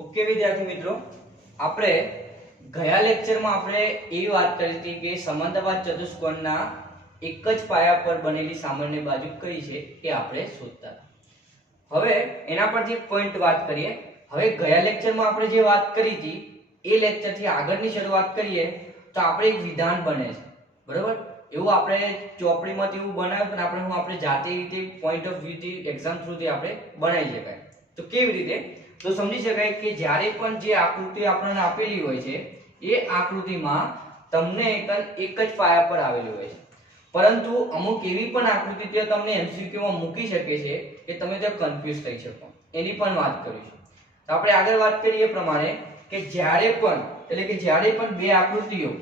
Okay વિદ્યાર્થી મિત્રો, આપણે ગયા લેક્ચરમાં આપણે એ વાત કરી હતી કે સમાંતરબાદ ચતુષ્કોણના એક જ પાયા પર બનેલી સામાન્ય બાજુ કઈ છે એ આપણે શોધતા હતા। હવે એના પરથી એક પોઈન્ટ વાત કરીએ। હવે ગયા લેક્ચરમાં આપણે જે વાત કરી હતી એ લેક્ચરથી આગળની શરૂઆત કરીએ તો આપણે એક વિધાન બને છે, બરાબર? એવું આપણે ચોપડીમાંથી એવું બનાવ્યું પણ આપણે જાતે રીતે પોઈન્ટ ઓફ વ્યૂ થી એક્ઝામ થ્રુથી આપણે બનાવી શકાય। તો કેવી રીતે? તો સમજી શકાય કે જ્યારે પણ જે આકૃતિ આપણને આપેલી હોય છે એ આકૃતિમાં તમને એક જ પાયા પર આવેલી હોય છે, પરંતુ અમુક એવી પણ આકૃતિ તે તમને MCQ માં મૂકી શકે છે કે તમે તે કન્ફ્યુઝ થઈ શકો, એની પણ વાત કરીશું। તો આપણે આગળ વાત કરીએ એ પ્રમાણે કે જ્યારે પણ બે આકૃતિઓ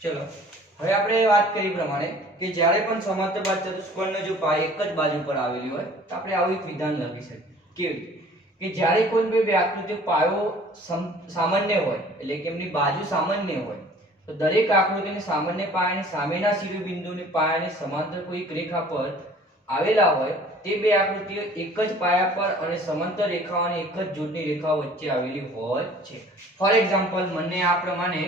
चलो હવે આપણે વાત કરી પ્રમાણે કે જ્યારે પણ સમાંતરબાદ ચતુષ્કોણનો જો પાય એક જ બાજુ પર આવેલી હોય તો આપણે આવું એક વિધાન લખી શકીએ। કેવી? કે જ્યારે કોઈ બે આકૃતિઓ પાયો સામાન્ય હોય એટલે કે એમની બાજુ સામાન્ય હોય તો દરેક આકૃતિની સામાન્ય પાયાની સામેના શિરોબિંદુની પાયાની સમાંતર કોઈ એક રેખા પર આવેલા હોય તે બે આકૃતિઓ એક જ પાયા પર અને સમાંતર રેખાઓની એક જ જોડની રેખાઓ વચ્ચે આવેલી હોય છે। ફોર એક્ઝામ્પલ મને આ પ્રમાણે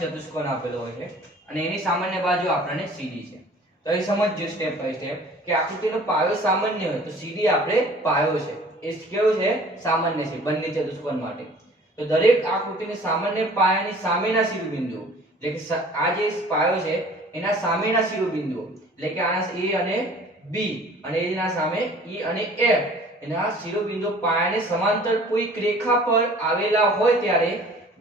ચતુષ્કોણ આપેલો હોય છે અને એની સામાન્ય બાજુ આપણને CD છે। તો એ સમજજો સ્ટેપ બાય સ્ટેપ કે આકૃતિનો પાયો સામાન્ય હોય તો CD આપણે પાયો છે, એ કેવો છે? સામાન્ય છે બંને ચતુષ્કોણ માટે। તો દરેક આકૃતિની સામાન્ય પાયાની સામેના શિરોબિંદુઓ એટલે કે આ જે પાયો છે એના સામેના શિરોબિંદુઓ એટલે કે આના A અને B અને એના સામે E અને F એના શિરોબિંદુઓ પાયાને સમાંતર કોઈ રેખા પર આવેલા હોય ત્યારે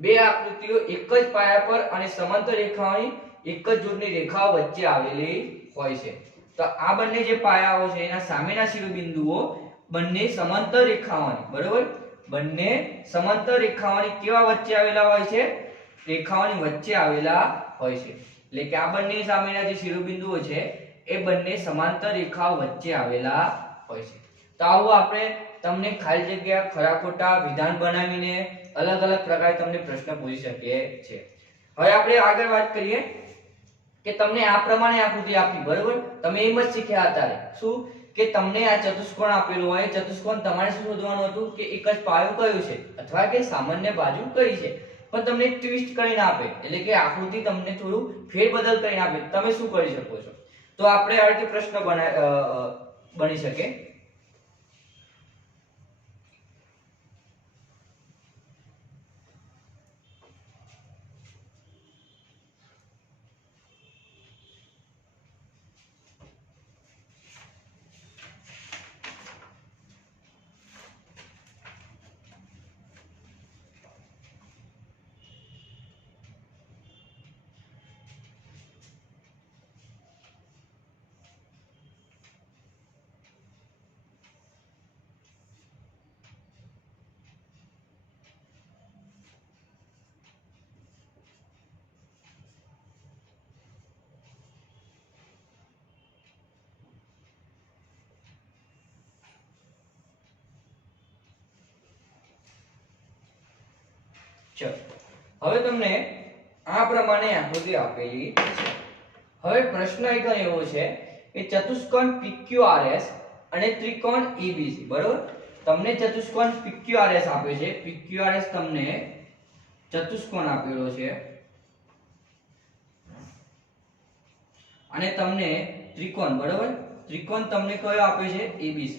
બે આકૃતિઓ એક જ પાયા પર અને સમાંતર રેખાઓની એક જ જોડની રેખાઓ વચ્ચે આવેલી હોય છે। તો આ બંને જે પાયાઓ છે એના સામેના શિરોબિંદુઓ બંને સમાંતર રેખાઓની, બરોબર? બંને સમાંતર રેખાઓની કેવા વચ્ચે આવેલા હોય છે? રેખાઓની વચ્ચે આવેલા હોય છે। એટલે કે આ બંને સામેના જે શિરોબિંદુઓ છે એ બંને સમાંતર રેખાઓ વચ્ચે આવેલા હોય છે। તો આવું આપણે તમને ખાલી જગ્યા ખરા ખોટા વિધાન બનાવીને અલગ અલગ પ્રકારે તમને પ્રશ્ન પૂછી શકીએ છે। હવે આપણે આગળ વાત કરીએ કે તમને આ પ્રમાણે આકૃતિ આપી, બરોબર? તમે એમ જ શીખ્યા હતા શું કે તમને આ ચતુષ્કોણ આપેલું હોય, ચતુષ્કોણ તમારે શું શોધવાનું હતું કે એક જ પાયો કયો છે અથવા કે સામાન્ય બાજુ કઈ છે, પણ તમને એક ટ્વિસ્ટ કરીને આપે, એટલે કે આકૃતિ તમને થોડું ફેરબદલ કરીને આપે, તમે શું કરી શકો છો? તો આપણે આ રીતે પ્રશ્ન બની શકે. ચલો, હવે તમને આ પ્રમાણે આકૃતિ આપેલી છે. હવે પ્રશ્ન એક એવો છે કે ચતુષ્કોણ PQRS અને ત્રિકોણ ABC, બરોબર? તમને ચતુષ્કોણ PQRS આપ્યો છે, PQRS તમને ચતુષ્કોણ આપેલો છે, અને તમને ત્રિકોણ, બરોબર? ત્રિકોણ તમને કયો આપ્યો છે? ABC,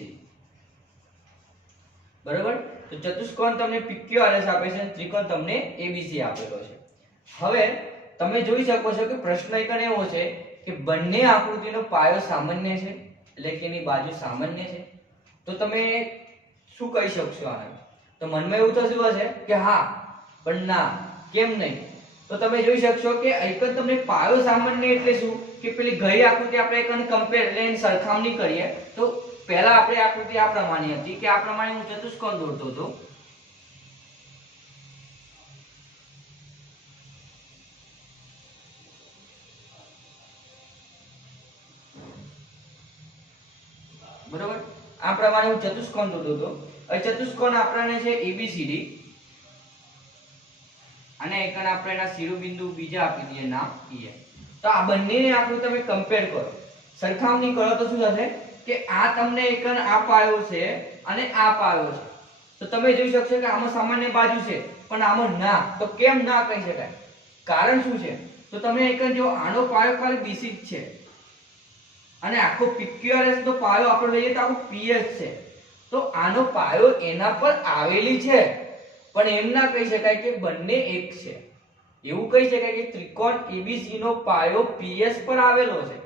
બરોબર? તો ચતુષ્કોણ તમને PQRS આપે છે અને ત્રિકોણ તમને ABC આપેલો છે. હવે તમે જોઈ શકો છો કે પ્રશ્ન એક એવો છે કે બંને આકૃતિનો પાયો સામાન્ય છે, એટલે કે એની બાજુ સામાન્ય છે. તો તમે શું કહી શકશો આને? તો મનમાં એવું થતું હશે કે હા, પણ ના, કેમ નહીં? તો તમે જોઈ શકશો કે એક જ તમને પાયો સામાન્ય એટલે શું કે પેલી ગઈ આકૃતિ આપણે એકને કમ્પેર એટલે એની સરખામણી કરીએ તો પહેલા આપણે આકૃતિ આ પ્રમાણે હતી કે આ પ્રમાણે હું ચતુષ્કોણ દોરતો હતો, બરોબર? આ પ્રમાણે હું ચતુષ્કોણ દોરતો હતો. હવે ચતુષ્કોણ આપણને છે ABCD, અને એકને આપણે એના શિરોબિંદુ બીજા આપી દઈએ નામ EF. તો આ બંનેની આકૃતિ તમે કમ્પેર કરો, સરખામણી કરો તો શું થશે કે આ તમને એકન આ પાયો છે અને આ પાયો છે. તો તમે જોઈ શકશો કે આમાં સામાન્ય બાજુ છે પણ આમાં ના. તો કેમ ના કહી શકાય? કારણ શું છે? તો તમે એકન જો આનો પાયો ખાલી BC જ છે અને આખો PQRS નો પાયો આપણે લઈએ તો આખો PS છે. તો આનો પાયો એના પર આવેલી છે, પણ એમ ના કહી શકાય કે બંને એક છે. એવું કહી શકાય કે ત્રિકોણ ABC નો પાયો PS પર આવેલો છે,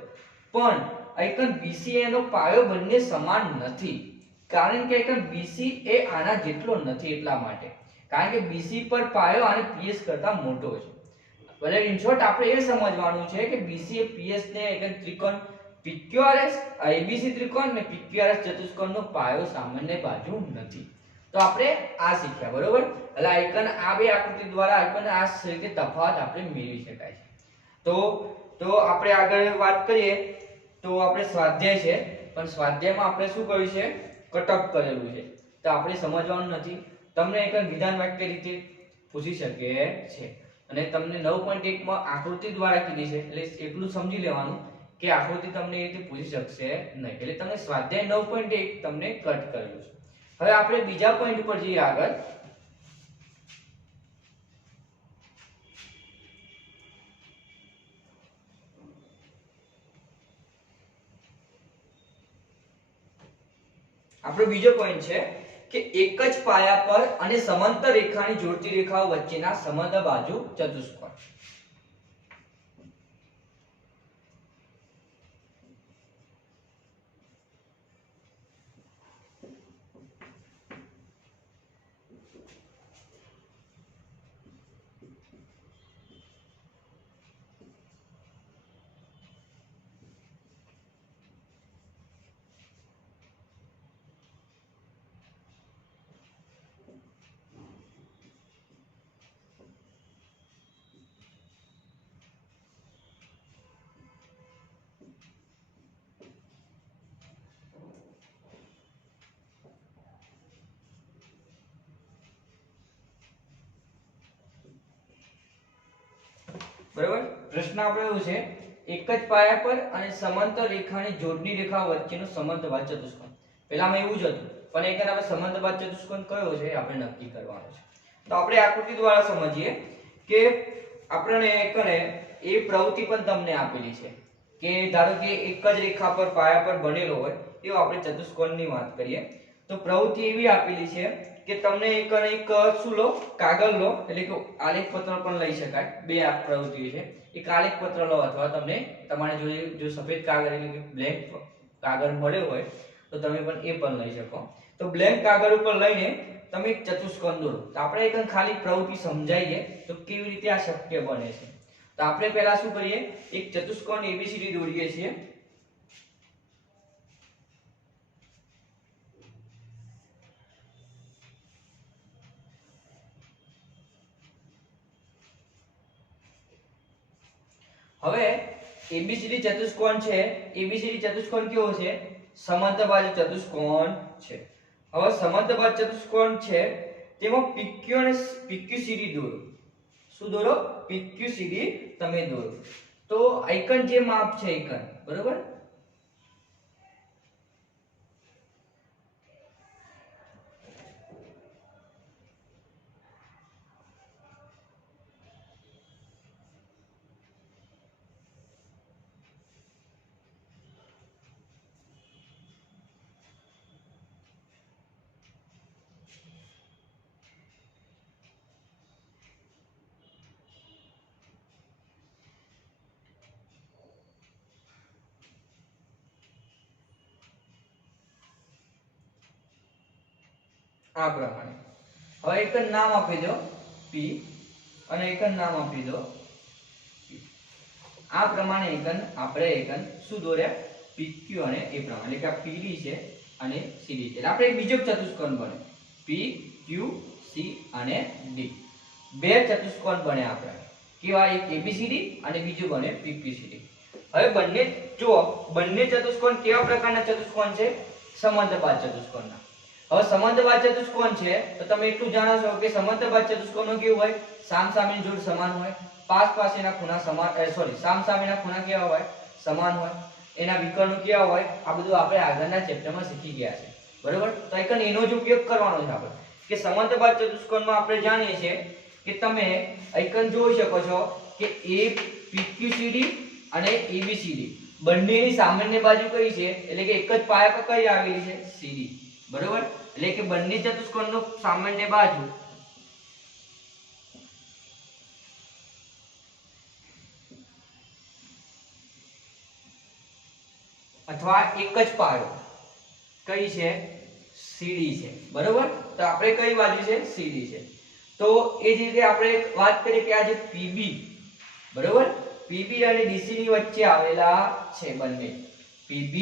પણ એકન BCA નો પાયો બંને સમાન નથી. કારણ કે એકન BC એ આના જેટલો નથી, એટલા માટે. કારણ કે BC પર પાયો અને PS કરતા મોટો છે. એટલે ઇન શોર્ટ આપણે એ સમજવાનું છે કે BC એ PS ને એકન ત્રિકોણ PQRS, ABC ત્રિકોણ ને PQRS ચતુષ્કોણનો પાયો સામાન્ય બાજુ નથી. તો આપણે આ શીખ્યા, બરોબર? એટલે આઇકન આ બે આકૃતિ દ્વારા આઇકન આ રીતે તફાવત આપણે મેળવી શકાય છે. તો આપણે આગળ વાત કરીએ તો આપણે સ્વાધ્યાય છે, પણ સ્વાધ્યાયમાં આપણે શું કર્યું છે? કટઅપ કરેલું છે. તો આપણે સમજવાનું નથી. તમને આઇકન વિધાન વાક્ય રીતે પૂછી શકે છે, અને તમને 9.1 માં આકૃતિ દ્વારા કીધી છે, એટલે એટલું સમજી લેવાનું કે આકૃતિ તમને એ રીતે પૂછી શકશે નહીં. એટલે તમને સ્વાધ્યાય 9.1 તમને કટ કરેલું છે. હવે આપણે બીજા પોઈન્ટ પર જઈએ આગળ. આપણો બીજો પોઈન્ટ છે કે એક જ પાયા પર અને સમાંતર રેખાની જોડતી રેખાઓ વચ્ચેના સમદ્ર બાજુ ચતુષ્કોણ. બરાબર? પ્રશ્ન આપણો એવું છે એક જ પાયા પર અને સમાંતર રેખાની જોડની રેખા વચ્ચેનો સમંતબાદ ચતુષ્કોણ. પહેલામાં એવું જ હતું, પણ એક આપણે સમંતબાદ ચતુષ્કોણ કયો છે આપણે નક્કી કરવાનો છે. તો આપણે આકૃતિ દ્વારા સમજીએ કે આપણને એકને એ પ્રવૃત્તિ પણ તમને આપેલી છે કે ધારો કે એક જ રેખા પર પાયા પર બનેલો હોય એવો આપણે ચતુષ્કોણની વાત કરીએ તો પ્રવૃત્તિ એવી આપેલી છે કે તમને એક શું લો, કાગળ લો, એટલે કે આલેખ પત્ર પણ લઈ શકાય. બે આ પ્રવૃત્તિઓ છે. એક આલેખ પત્ર લો અથવા તમને તમારે જો સફેદ કાગળ એટલે કે બ્લેન્ક કાગળ મળ્યો હોય તો તમે પણ એ પણ લઈ શકો. તો બ્લેન્ક કાગળ ઉપર લઈને તમે એક ચતુષ્કોણ દોરો. તો આપણે એક ખાલી પ્રવૃત્તિ સમજાઈએ તો કેવી રીતે આ શક્ય બને છે. તો આપણે પહેલા શું કરીએ, એક ચતુષ્કોણ ABCD દોરીએ છીએ. હવે ABCD ચતુષ્કોણ છે, ABCD ચતુષ્કોણ કેવો છે? સમંતબાજુ ચતુષ્કોણ છે. હવે સમંતબાજુ ચતુષ્કોણ છે તેમાં PQ અને PQCD દોરો. શું દોરો? PQCD તમે દોરો. તો આઇકન જે માપ છે આઇકન, બરોબર? આ પ્રમાણે. હવે એક નામ આપી દો P અને એક નામ આપી દો Q. આ પ્રમાણે આપણે શું દોર્યા? PQ અને એ પ્રમાણે, એટલે કે આ PD છે અને CD છે. એટલે આપણે એક બીજો ચતુષ્કોણ બને PQC અને D. બે ચતુષ્કોણ બને આપણે. કેવા? એક ABCD અને બીજું બને PQCD. હવે બંને ચતુષ્કોણ કેવા પ્રકારના ચતુષ્કોણ છે? સમંતબાજ ચતુષ્કોણના. હવે સમંતબાજ ચતુષ્કોણ છે તો તમે એટલું જાણો છો કે સમંતબાજ ચતુષ્કોણનું કેવું હોય? સામસામેની જોડ સમાન હોય, પાસેના ખૂણા સામસામેના ખૂણા કેવા હોય? સમાન હોય. એના વિકર્ણો કેવા હોય? આ બધું આપણે આગળના ચેપ્ટરમાં શીખી ગયા છે, બરોબર? તો આઈકન એનો જ ઉપયોગ કરવાનો છે આપણે કે સમંતબાજ ચતુષ્કોણમાં આપણે જાણીએ છીએ કે તમે આઈકન જોઈ શકો છો કે PQCD અને ABCD બંનેની સામાન્ય બાજુ કઈ છે? એટલે કે એક જ પાયા પર કઈ આવેલી છે? CD, બરોબર? એટલે કે બંને ચતુષ્કોણનો સામાન્ય બાજુ અથવા એક જ પાયો કઈ છે? CD છે, બરોબર? તો આપણે કઈ બાજુ છે? CD છે. તો એ જ રીતે આપણે વાત કરીએ કે આ જે PB, બરોબર? PB અને DC ની વચ્ચે આવેલા છે બંને. PB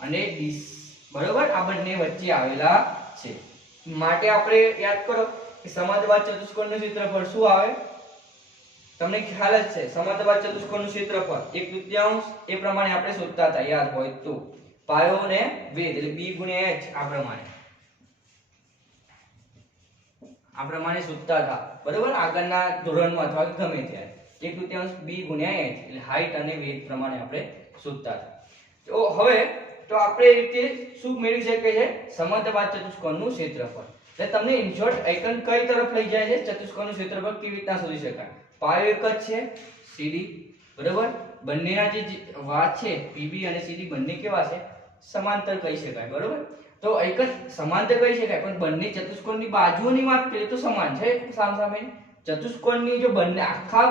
અને DC, બરોબર? આ બંને વચ્ચે આવેલા છે. માટે આપણે યાદ કરો કે સમંતબાજ ચતુષ્કોણનું ક્ષેત્રફળ શું આવે? તમને ખ્યાલ જ છે, સમંતબાજ ચતુષ્કોણનું ક્ષેત્રફળ 1/3 એ પ્રમાણે આપણે શોધતા હતા, યાદ હોય તો. પાયો ને વેધ એટલે B ગુણ્યા H આ પ્રમાણે શોધતા હતા, બરોબર? આગળના ધોરણમાં અથવા ગમે ત્યારે 1/3 B ગુણ્યા H એટલે હાઈટ અને વેધ પ્રમાણે આપણે શોધતા હતા. તો હવે તો આપણે એ રીતે શું મેળવી શકીએ છે? સમંતબાજ ચતુષ્કોણનું ક્ષેત્રફળ. એટલે તમને ઇન શોર્ટ આઇકન કઈ તરફ લઈ જાય છે? ચતુષ્કોણનું ક્ષેત્રફળ કેવી રીતના શોધી શકાય? પાયો એક જ છે CD, બરોબર? બંનેના જે વાત છે PB અને CD બંને કેવા છે? સમાંતર કહી શકાય, બરોબર? તો આઇકન સમાંતર કહી શકાય પણ બંને ચતુષ્કોણની બાજુઓની વાત કરીએ તો સમાન છે સામસામે. ચતુષ્કોણની જો બંને આખા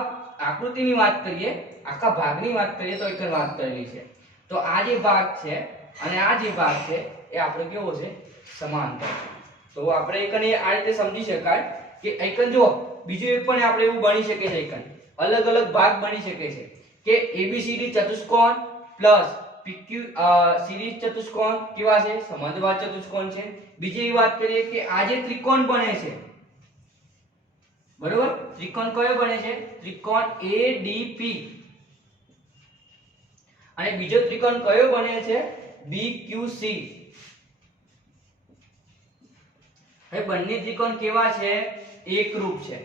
આકૃતિની વાત કરીએ, આખા ભાગની વાત કરીએ તો આઇકન વાત કરેલી છે. તો આ જે ભાગ છે અને આ જે ભાગ છે એ આપણે કેવો છે? સમાંતર. તો આપણે આઇકન આ રીતે સમજી શકાય કે આઇકન જો બીજું એક પણ આપણે એવું બની શકે છે, આઇકન અલગ અલગ ભાગ બની શકે છે કે ABCD ચતુષ્કોણ પ્લસ PQCD ચતુષ્કોણ કેવા છે? સમંતબાજ ચતુષ્કોણ છે. બીજી એવી વાત કરીએ કે આ જે ત્રિકોણ બને છે, બરોબર? ત્રિકોણ કયો બને છે? ત્રિકોણ ADP. અને બીજો ત્રિકોણ કયો બને છે? BQC. હવે બંને ત્રિકોણ કેવા છે? એકરૂપ છે.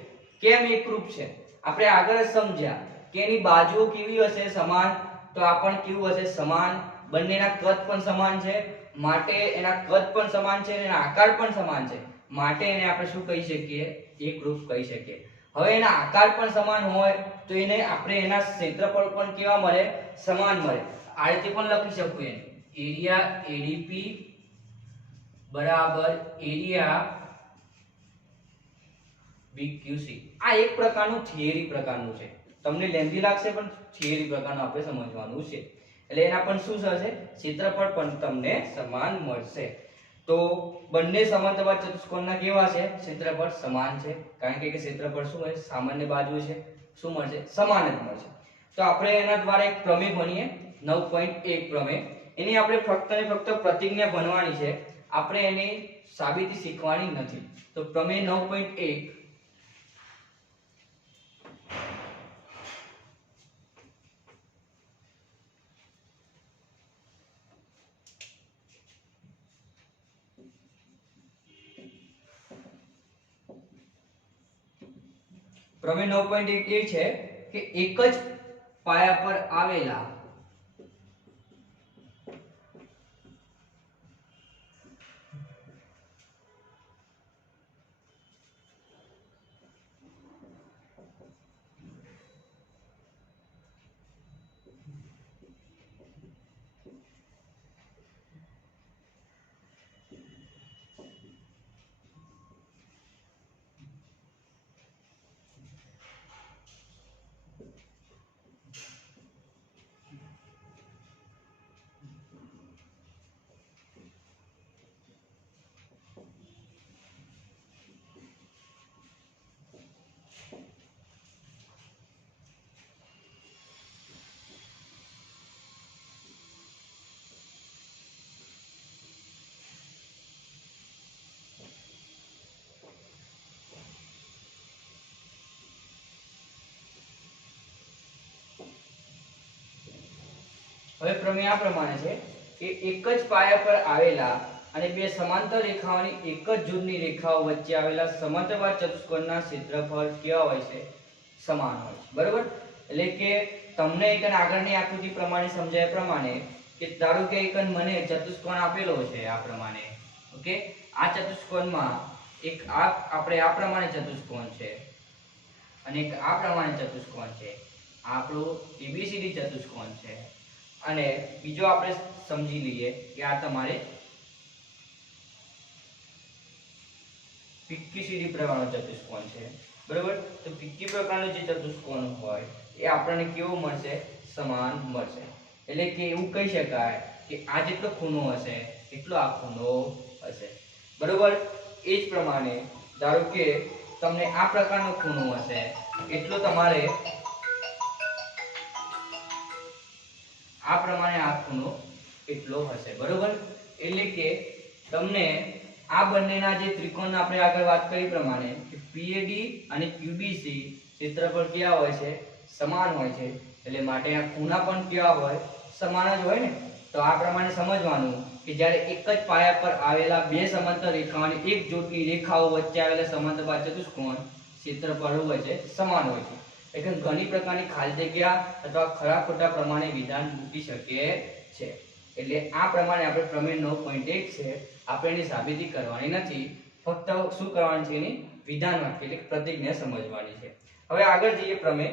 કેમ એકરૂપ છે? આપણે આગળ જ સમજ્યા કે એની બાજુઓ કેવી હશે? સમાન. તો આ પણ કેવું હશે? સમાન. બંનેના કદ પણ સમાન છે માટે એના કદ પણ સમાન છે અને એના આકાર પણ સમાન છે માટે એને આપણે શું કહી શકીએ? એકરૂપ કહી શકીએ. હવે એના આકાર પણ સમાન હોય તો એને આપણે એના ક્ષેત્રફળ પણ કેવા મળે? સમાન મળે. આ રીતે પણ લખી શકું એને એરિયા એડીપી બરાબર એરિયા બીક્યુસી. આ એક પ્રકારનું થિયરી પ્રકારનું છે. તમને લેન્ધી લાગશે પણ થિયરી પ્રકારનું આપણે સમજવાનું છે. એટલે એના પણ શું થશે? ક્ષેત્રફળ પણ તમને સમાન મળશે. તો બંને સમાંતર ચતુષ્કોણના કેવા છે? ક્ષેત્રફળ સમાન છે. કારણ કે ક્ષેત્રફળ શું હોય? સામાન્ય બાજુ છે. શું મળશે? સમાન જ મળશે. તો આપણે એના દ્વારા એક પ્રમેય ભણીએ 9.1 પ્રમેય. એની આપણે ફક્ત ને ફક્ત પ્રતિજ્ઞા ભણવાની છે. આપણે એની સાબિતી શીખવાની નથી. તો પ્રમેય 9.1 પ્રમેય 9.1 એ છે કે એક જ પાયા પર આવેલા હવે પ્રમેય આ પ્રમાણે છે કે એક જ પાયા પર આવેલા અને બે સમાંતર રેખાઓની એક જ જૂથની રેખાઓ વચ્ચે આવેલા સમાંતરબાજુ ચતુષ્કોણના ક્ષેત્રફળ કેવા હોય છે? સમાન હોય છે. બરોબર? એટલે કે તમને એક આગળની આકૃતિ પ્રમાણે સમજાય પ્રમાણે કે ધારો કે એક મને ચતુષ્કોણ આપેલો છે આ પ્રમાણે. ઓકે? આ ચતુષ્કોણમાં એક આપણે આ પ્રમાણે ચતુષ્કોણ છે અને એક આ પ્રમાણે ચતુષ્કોણ છે. આપણું ABCD ચતુષ્કોણ છે. અને બીજો આપણે સમજી લઈએ કે આ તમારે PQCD પ્રકારનો ચતુષ્કોણ છે. બરોબર? તો PQ પ્રકારનો જે ચતુષ્કોણ હોય એ આપણને કેવો મળશે? સમાન મળશે. એટલે કે એવું કહી શકાય કે આ જેટલો ખૂણો હશે એટલો આ ખૂણો હશે. બરોબર? એ જ પ્રમાણે ધારો કે તમને આ પ્રકારનો ખૂણો હશે એટલો તમારે આ પ્રમાણે આ ખૂણો એટલો હશે. બરોબર? એટલે કે તમને આ બંનેના જે ત્રિકોણ આપણે આગળ વાત કરી પ્રમાણે કે PAD અને QBC ક્ષેત્રફળ કેવા હોય છે? સમાન હોય છે. એટલે માટે આ ખૂણા પણ કેવા હોય? સમાન જ હોય ને. તો આ પ્રમાણે સમજવાનું કે જ્યારે એક જ પાયા પર આવેલા બે સમાંતર રેખાઓની એક જોડની રેખાઓ વચ્ચે આવેલા સમાંતર બાજુ ચતુષ્કોણ ક્ષેત્રફળ હોય છે સમાન હોય છે. એટલે ઘણી પ્રકારની ખાલી જગ્યા અથવા ખરા ખોટા પ્રમાણે વિધાન મૂકી શકીએ છે. એટલે આ પ્રમાણે આપણે પ્રમેય 9.1 છે આપણે એની સાબિતી કરવાની નથી. ફક્ત શું કરવાનું છે? એની વિધાન વાક્ય એટલે પ્રતિજ્ઞા સમજવાની છે. હવે આગળ જઈએ પ્રમેય.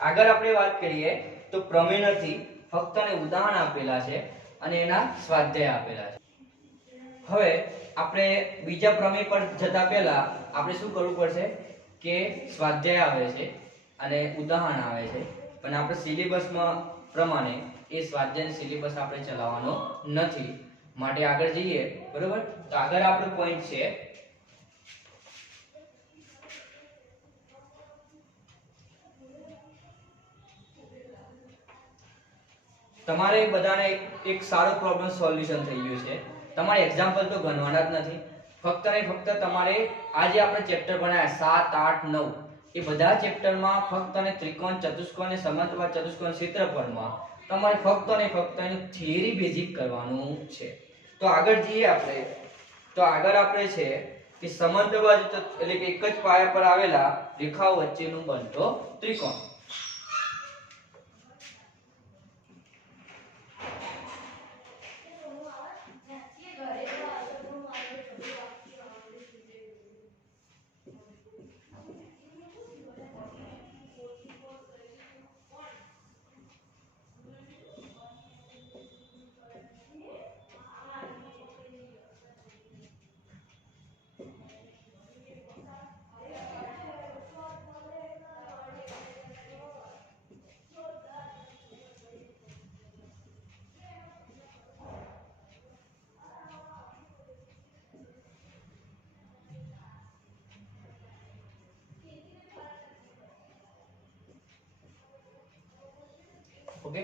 આગળ આપણે વાત કરીએ તો પ્રમેય નથી ફક્ત અને ઉદાહરણ આપેલા છે અને એના સ્વાધ્યાય આપેલા છે. હવે આપણે બીજા પ્રમેય પર જતા પહેલા આપણે શું કરવું પડશે કે સ્વાધ્યાય આવે છે અને ઉદાહરણ આવે છે પણ આપણે સિલેબસમાં પ્રમાણે એ સ્વાધ્યાય સિલેબસ આપણે ચલાવવાનો નથી માટે આગળ જઈએ. બરોબર? તો આગળ આપણો પોઈન્ટ છે તમારે બધાને એક સારો પ્રોબ્લેમ સોલ્યુશન થઈ ગયું છે. તમારે એક્ઝામ્પલ તો ગણવાના જ નથી. ફક્ત ને ફક્ત તમારે આજે આપણે ચેપ્ટર ભણ્યા 7 8 9 એ બધા ચેપ્ટરમાં ફક્ત અને ત્રિકોણ ચતુષ્કોણ અને સમાંતરબાજુ ચતુષ્કોણ ક્ષેત્રફળમાં તમારે ફક્ત ને ફક્ત એનું થિયરી બેઝિક કરવાનું છે. તો આગળ જઈએ આપણે. તો આગળ આપણે છે કે સમાંતરબાજુ એટલે કે એક જ પાયા પર આવેલા રેખાઓ વચ્ચેનું બનતો ત્રિકોણ. ઓકે,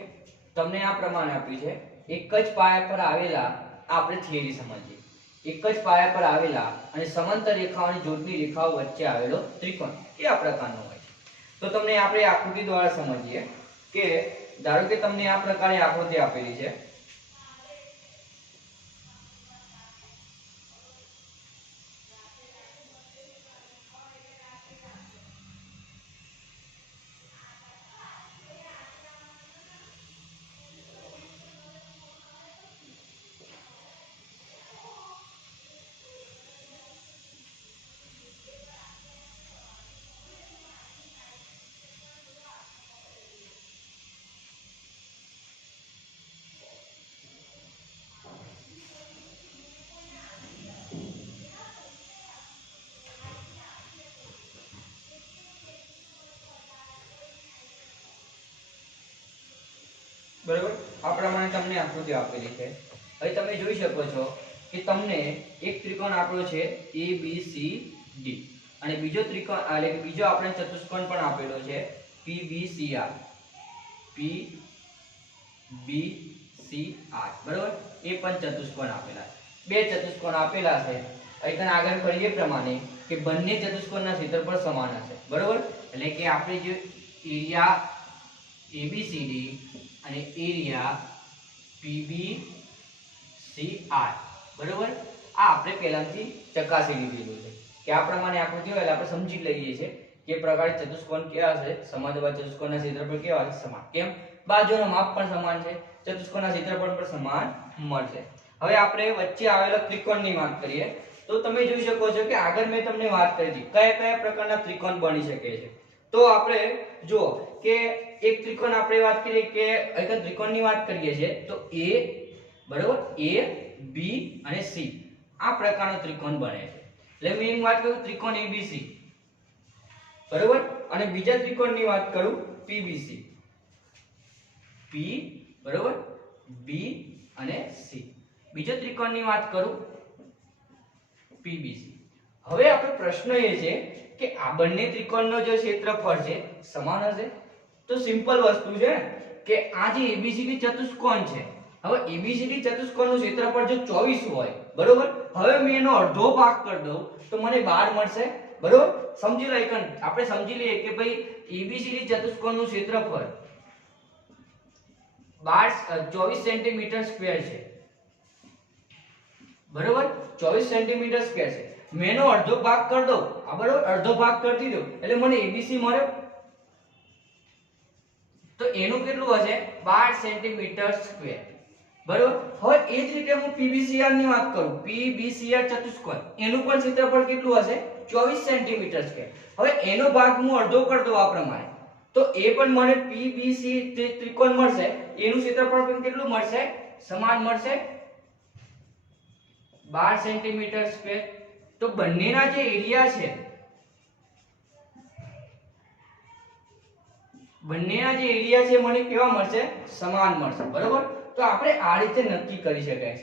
તમને આ પ્રમાણે આપ્યું છે એક જ પાયા પર આવેલા, આપણે થિયરી સમજીએ, એક જ પાયા પર આવેલા અને સમાંતર રેખાઓની જોડની રેખાઓ વચ્ચે આવેલો ત્રિકોણ કેવા પ્રકારનો હોય છે. તો તમને આપણે આકૃતિ દ્વારા સમજીએ કે ધારો કે તમને આ પ્રકારની આકૃતિ આપેલી છે. બરાબર, આ પ્રમાણે તમને આકૃતિ આપેલી છે. હવે તમે જોઈ શકો છો કે તમને એક ત્રિકોણ આપ્યો છે ABCD અને બીજો ત્રિકોણ એટલે કે બીજો આપણે ચતુષ્કોણ પણ આપેલો છે PBCR. PBCR બરાબર, એ પણ ચતુષ્કોણ આપેલા છે. બે ચતુષ્કોણ આપેલા છે. અહીં આગળ કરીએ પ્રમાણે કે બંને ચતુષ્કોણના ક્ષેત્રફળ સમાન હશે. બરાબર, એટલે કે આપણે જે એરિયા ABCD અને એરિયા PBCR બરોબર, આ આપણે પહેલાથી ચકાસી લીધેલું છે કે આ પ્રમાણે આકૃતિ હોય એટલે આપણે સમજી લઈએ છીએ કે પ્રકારે ચતુષ્કોણ કેવા છે, સમાનધર્મી ચતુષ્કોણના ક્ષેત્રફળ કેવા છે, સમાન. કેમ? બાજુઓના માપ પણ સમાન છે, ચતુષ્કોણના ક્ષેત્રફળ પણ સમાન મળશે. હવે આપણે વચ્ચે આવેલા ત્રિકોણની વાત કરીએ તો તમે જોઈ શકો છો કે આગળ મેં તમને વાત કરી હતી કયા કયા પ્રકારના ત્રિકોણ બની શકે છે. તો આપણે જો કે એક ત્રિકોણ આપણે વાત કરીએ કે એક ત્રિકોણની વાત કરીએ છીએ તો A બરાબર, A B અને C આ પ્રકારનો ત્રિકોણ બને છે. એટલે મેં વાત કરું ત્રિકોણ ABC બરાબર, અને બીજા ત્રિકોણની વાત કરું PBC, P બરાબર, B અને C. બીજો ત્રિકોણની વાત કરું PBC. હવે આપણો પ્રશ્ન એ છે કે આ બંને ત્રિકોણનો જે ક્ષેત્રફળ છે સમાન હશે? તો સિમ્પલ વસ્તુ છે કે આ જે ABCD ચતુષ્કોણ છે, હવે ABCD ચતુષ્કોણનું ક્ષેત્રફળ જો 24 હોય બરોબર, હવે મેં એનો અડધો ભાગ કરી દઉં તો મને 12 મળશે. બરોબર, સમજી લો. આપણે સમજી લઈએ કે ભાઈ ABCD ચતુષ્કોણનું ક્ષેત્રફળ 24 સેન્ટીમીટર સ્ક્વેર છે. બરોબર, 24 સેન્ટીમીટર સ્ક્વેર છે. મેં એનો અડધો ભાગ કરી દઉં, આ બરોબર, અડધો ભાગ કરી દીધો એટલે મને ABC મળ્યો. તો એનું કેટલું હશે? 12 સેન્ટીમીટર સ્ક્વેર. બરોબર, હવે એ જ રીતે હું PBCR ની વાત કરું, PBCR ચતુષ્કોણ, એનું પણ ક્ષેત્રફળ કેટલું હશે? 24 સેન્ટીમીટર સ્ક્વેર. હવે એનો ભાગ હું અડધો કરી દઉં આ પ્રમાણે, તો એ પણ મને PBC ત્રિકોણ મળશે, એનું ક્ષેત્રફળ પણ કેટલું મળશે? સમાન મળશે, 12 સેન્ટીમીટર સ્ક્વેર. તો બંનેના જે એરિયા છે, બંનેના જે એરિયા છે મને કેવા મળશે? સમાન મળશે. બરોબર, તો આપણે આ રીતે નક્કી કરી શકાય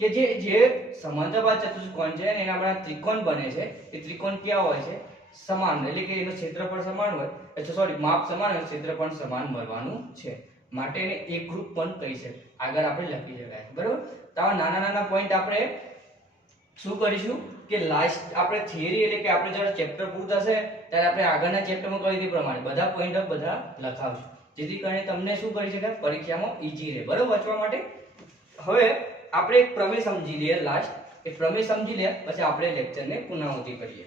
છે કે જે સમાંતરબાજુ ચતુષ્કોણ છે અને એના બધા ત્રિકોણ બને છે, એ ત્રિકોણ કેવા હોય છે? સમાન. એટલે કે એનું ક્ષેત્રફળ સમાન હોય, સોરી માપ સમાન હોય, ક્ષેત્રફળ સમાન મળવાનું છે. માટે એને એકરૂપ પણ કહી શકાય, આગળ આપણે લખી શકાય. બરોબર, તો આવા નાના નાના પોઈન્ટ આપણે શું કરીશું કે લાસ્ટ આપણે થિયરી એટલે કે આપણે જ્યારે ચેપ્ટર પૂરું થશે ત્યારે આપણે આગળના ચેપ્ટરમાં કરી તે પ્રમાણે બધા પોઈન્ટ બધા લખાવશું, જેથી કરીને તમને શું કરી શકાય પરીક્ષામાં ઈઝી રહે. બરોબર, વાંચવા માટે. હવે આપણે એક પ્રમેય સમજી લઈએ. લાસ્ટ એક પ્રમેય સમજી લે પછી આપણે લેક્ચરને પૂર્ણાહુતિ કરીએ.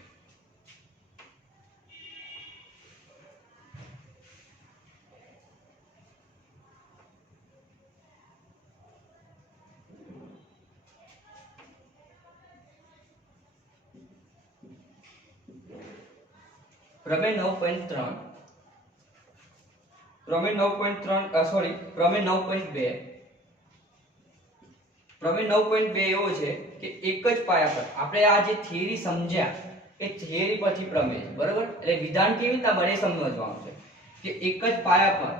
પ્રમેય 9.3, પ્રમેય 9.3 સોરી પ્રમેય 9.2. પ્રમેય 9.2 એવો છે કે એક જ પાયા પર આપણે આ જે થિયરી સમજ્યા એ થિયરી પછી પ્રમેય છે. બરોબર, એટલે વિધાન કેવી રીતના બને સમજવાનું છે કે એક જ પાયા પર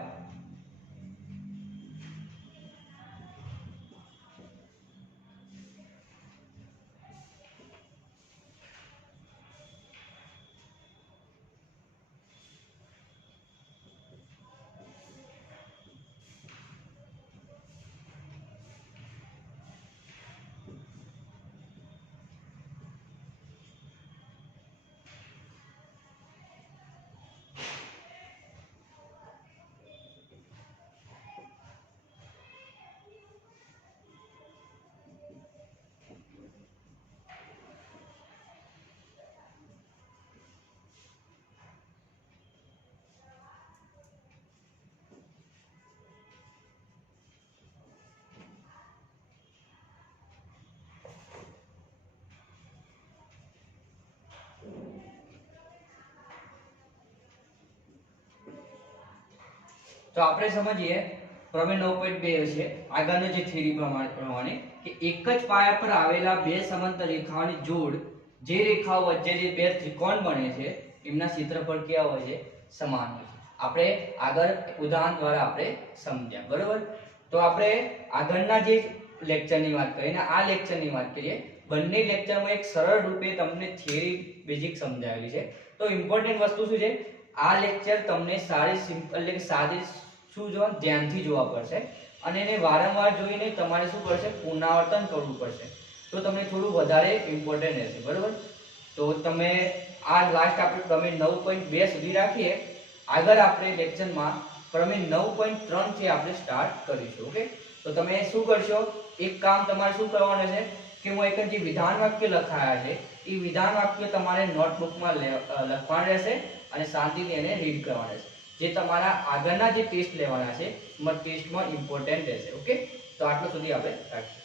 તો આપણે સમજીએ પ્રમેય 9.2 છે આગળનો જે થિયરી પ્રમાણે કે એક જ પાયા પર આવેલા બે સમાંતર રેખાઓની જોડ, જે રેખાઓ વચ્ચે જે બે ત્રિકોણ બને છે એમના ક્ષેત્રફળ કેવા હોય છે? સમાન હોય છે. આપણે આગળ ઉદાહરણ દ્વારા આપણે સમજ્યા, બરોબર. તો આપણે આગળના જે લેક્ચરની વાત કરીએ ને આ લેક્ચરની વાત કરીએ, બંને લેક્ચરમાં એક સરળ રૂપે તમને થિયરી બેઝિક સમજાવેલી છે. તો ઇમ્પોર્ટન્ટ વસ્તુ શું છે? આ લેક્ચર તમને સારી સિમ્પલ એટલે કે સાદી શું જોવા ધ્યાનથી જોવા પડશે અને એને વારંવાર જોઈને તમારે શું કરશે? પુનરાવર્તન કરવું પડશે. તો તમને થોડું વધારે ઇમ્પોર્ટન્ટ રહેશે, બરોબર. તો તમે આ લાસ્ટ આપણે પ્રમેય 9.2 સુધી રાખીએ. આગળ આપણે લેક્ચરમાં પ્રમેય 9.3 થી આપણે સ્ટાર્ટ કરીશું. ઓકે, તો તમે શું કરશો? એક કામ તમારે શું કરવાનું છે કે હું એક જે વિધાન વાક્ય લખાયા છે એ વિધાન વાક્ય તમારે નોટબુકમાં લખવાનું રહેશે અને શાંતિથી એને રીડ કરવાનું રહેશે, જે તમારા આગળના જે ટેસ્ટ લેવાના છે એમાં ટેસ્ટમાં ઇમ્પોર્ટન્ટ રહેશે. ઓકે, તો આટલું સુધી આપણે રાખીએ.